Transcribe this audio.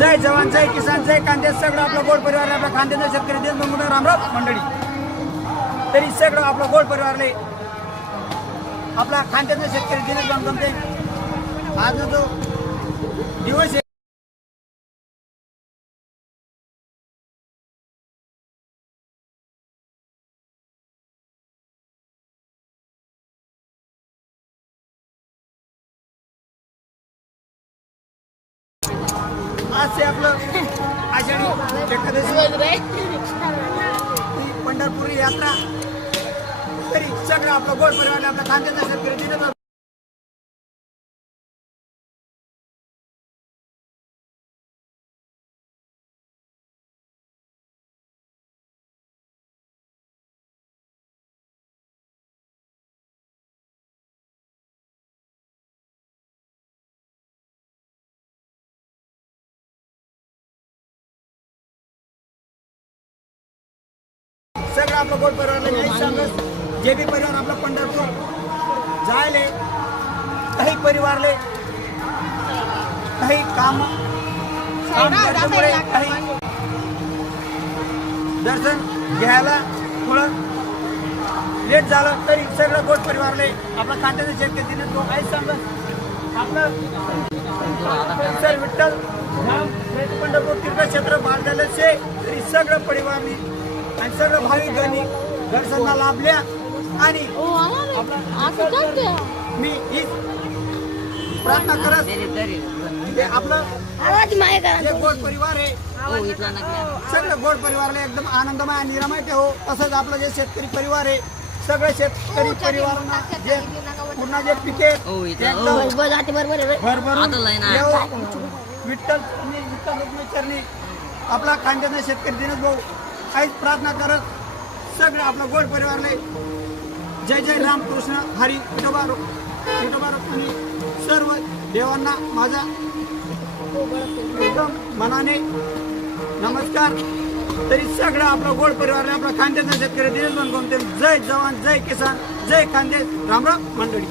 जय जवान जय किसान जय कांदे सगळं आपलं गोड परिवार आपल्या कांद्याचा शेतकरी देश रामराम मंडळी तरी सगळं आपलं गोड परिवारले आपला खांद्याचा शेतकरी दिनेश बांधते आज जो दिवस आहे आज से आपलं आषाढी एकादशी पंढरपूर यात्रा तरी सगळं आपलं गोड परिवार आपल्या खांद्याचा शेतकरी दिनेश सगळं आपलं गोड परिवारला सांगत जे बी परिवार आपला पंढरपूर जायले काही परिवारले काही काम करण्यामुळे काही दर्शन घ्यायला थोडं लेट झालं तरी सगळं गोड परिवारले आपला खांद्याचं शेतकरी दिनेश भाऊ काही सांगत आपलं सर विठ्ठल पंढरपूर तीर्थक्षेत्र बांधलेलं शे तरी सगळं परिवारने आणि सगळं भाविकांनी दर्शनाला लाभल्या आणि मी हीच प्रार्थना करत आपलं जे गोड परिवार आहे सगळं गोड परिवारला एकदम आनंदमय आणि निरामय हो. तसंच आपलं जे शेतकरी परिवार आहे सगळं शेतकरी परिवारांना जे पूर्ण जे पिके विठ्ठल चरणी आपला खांद्याचा शेतकरी दिनेश भाऊ काहीच प्रार्थना करत सगळं आपलं गोड परिवारले जय जय रामकृष्ण हरी विठोबा आणि सर्व देवांना माझा एकदम मनाने नमस्कार. तरी सगळं आपलं गोड परिवारले आपला खांद्याचा शेतकरी दिनेश भाऊ जय जवान जय किसान जय खांदे रामराम मंडळी.